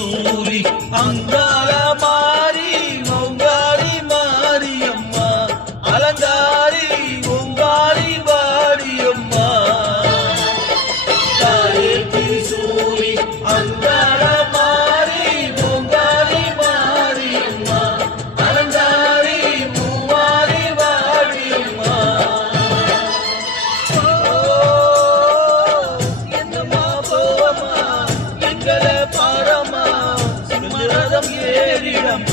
திரிசூலி அங்காள மாறி மௌங்காரி மாரியம்மா அலங்காரி ஓங்காரி வாடியம்மா தாயே திரிசூலி அங்காள மாறி மௌங்காரி மாரியம்மா அலங்காரி மூவாரி வாடியம்மா என்னம்மா போவம்மா எங்களை பாரம்மா சிம்மரதம் ஏறிடம்